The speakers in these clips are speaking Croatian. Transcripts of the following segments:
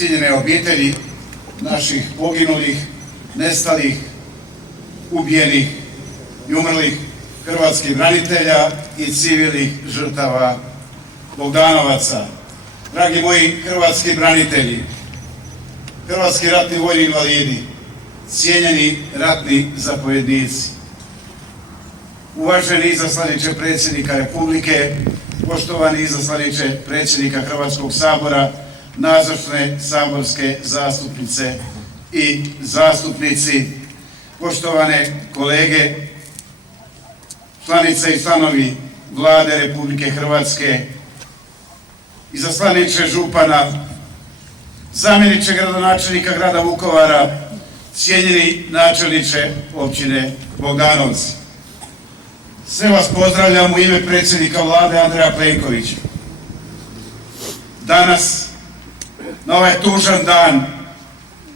cijenjene obitelji naših poginulih, nestalih, ubijenih i umrlih hrvatskih branitelja i civilnih žrtava Bogdanovaca. Dragi moji hrvatski branitelji, hrvatski ratni vojni invalidi, cijenjeni ratni zapovjednici, uvaženi izaslaniče predsjednika Republike, poštovani izaslaniče predsjednika Hrvatskog sabora, nazočne saborske zastupnice i zastupnici, poštovane kolege, članice i članovi Vlade Republike Hrvatske, izaslaniče župana, zamjeniče gradonačelnika grada Vukovara, cijenjeni načelniče općine Bogdanovci. Sve vas pozdravljam u ime predsjednika Vlade Andreja Plenkovića. Danas, na ovaj tužan dan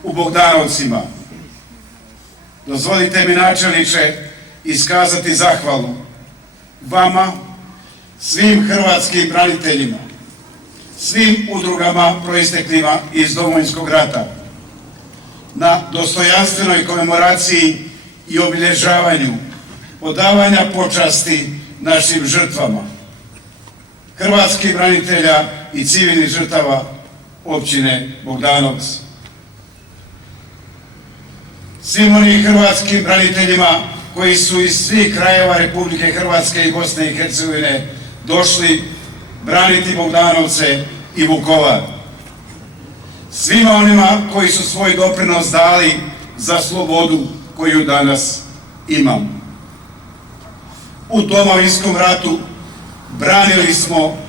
u Bogdanovcima, dozvolite mi, načelniče, iskazati zahvalu vama, svim hrvatskim braniteljima, svim udrugama proisteklima iz Domovinskog rata, na dostojanstvenoj komemoraciji i obilježavanju odavanja počasti našim žrtvama, hrvatskih branitelja i civilnih žrtava općine Bogdanovci. Svim onim hrvatskim braniteljima koji su iz svih krajeva Republike Hrvatske i Bosne i Hercegovine došli braniti Bogdanovce i Vukovar. Svima onima koji su svoj doprinos dali za slobodu koju danas imamo. U Domovinskom ratu branili smo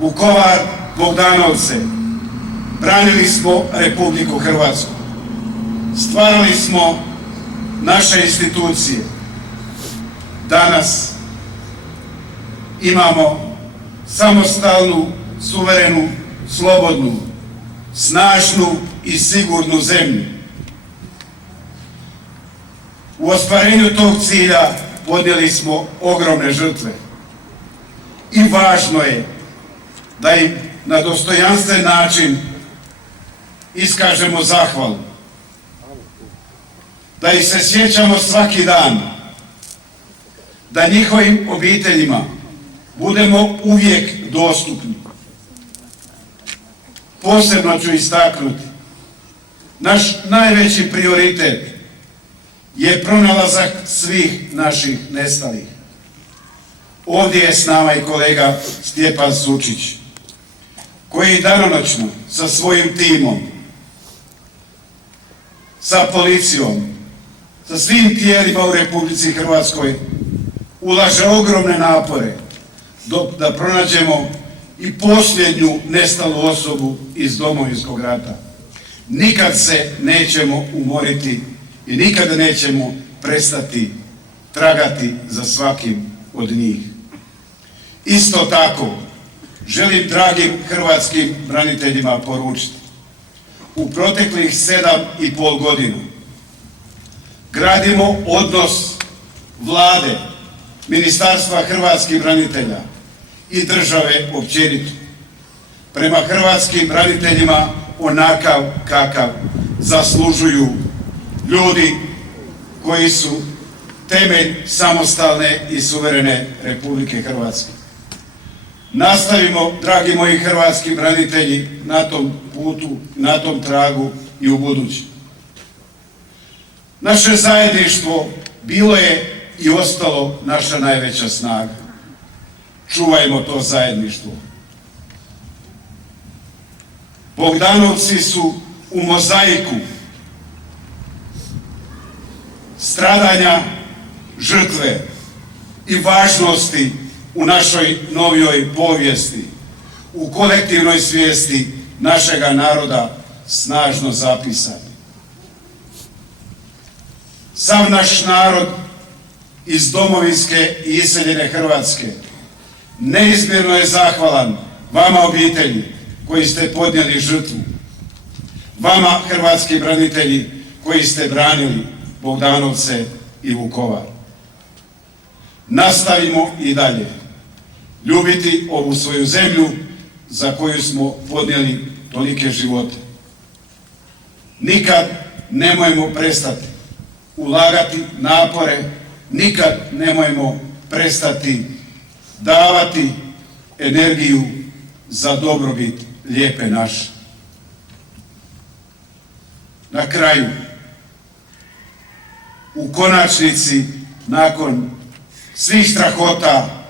Vukovar, Bogdanovce, branili smo Republiku Hrvatsku, stvarali smo naše institucije. Danas imamo samostalnu, suverenu, slobodnu, snažnu i sigurnu zemlju. U ostvarenju tog cilja podnijeli smo ogromne žrtve i važno je da im na dostojanstven način iskažemo zahvalu, da ih se sjećamo svaki dan, da njihovim obiteljima budemo uvijek dostupni. Posebno ću istaknuti, naš najveći prioritet je pronalazak svih naših nestalih. Ovdje je s nama i kolega Stjepan Sučić, koji danonoćno sa svojim timom, sa policijom, sa svim tijelima u Republici Hrvatskoj ulaže ogromne napore da pronađemo i posljednju nestalu osobu iz Domovinskog rata. Nikad se nećemo umoriti i nikada nećemo prestati tragati za svakim od njih. Isto tako, želim dragim hrvatskim braniteljima poručiti, u proteklih 7,5 godina gradimo odnos Vlade, Ministarstva hrvatskih branitelja i države općenito prema hrvatskim braniteljima onakav kakav zaslužuju ljudi koji su temelj samostalne i suverene Republike Hrvatske. Nastavimo, dragi moji hrvatski branitelji, na tom putu, na tom tragu i u budući. Naše zajedništvo bilo je i ostalo naša najveća snaga. Čuvajmo to zajedništvo. Bogdanovci su u mozaiku stradanja, žrtve i važnosti u našoj novijoj povijesti, u kolektivnoj svijesti našega naroda snažno zapisani. Sav naš narod iz domovinske i iseljene Hrvatske neizmjerno je zahvalan vama, obitelji, koji ste podnijeli žrtvu, vama, hrvatski branitelji, koji ste branili Bogdanovce i Vukovar. Nastavimo i dalje ljubiti ovu svoju zemlju za koju smo podnijeli tolike živote. Nikad nemojmo prestati ulagati napore, nikad nemojmo prestati davati energiju za dobrobit Lijepe naše. Na kraju, u konačnici, nakon svih strahota,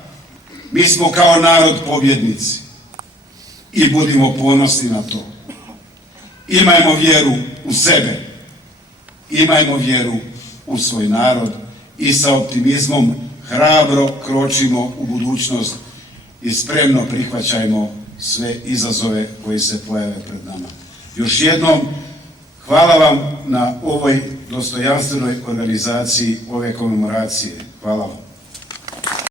mi smo kao narod pobjednici i budimo ponosni na to. Imajmo vjeru u sebe, imajmo vjeru u svoj narod i sa optimizmom hrabro kročimo u budućnost i spremno prihvaćajmo sve izazove koji se pojave pred nama. Još jednom, hvala vam na ovoj dostojanstvenoj organizaciji ove komemoracije. Hvala vam.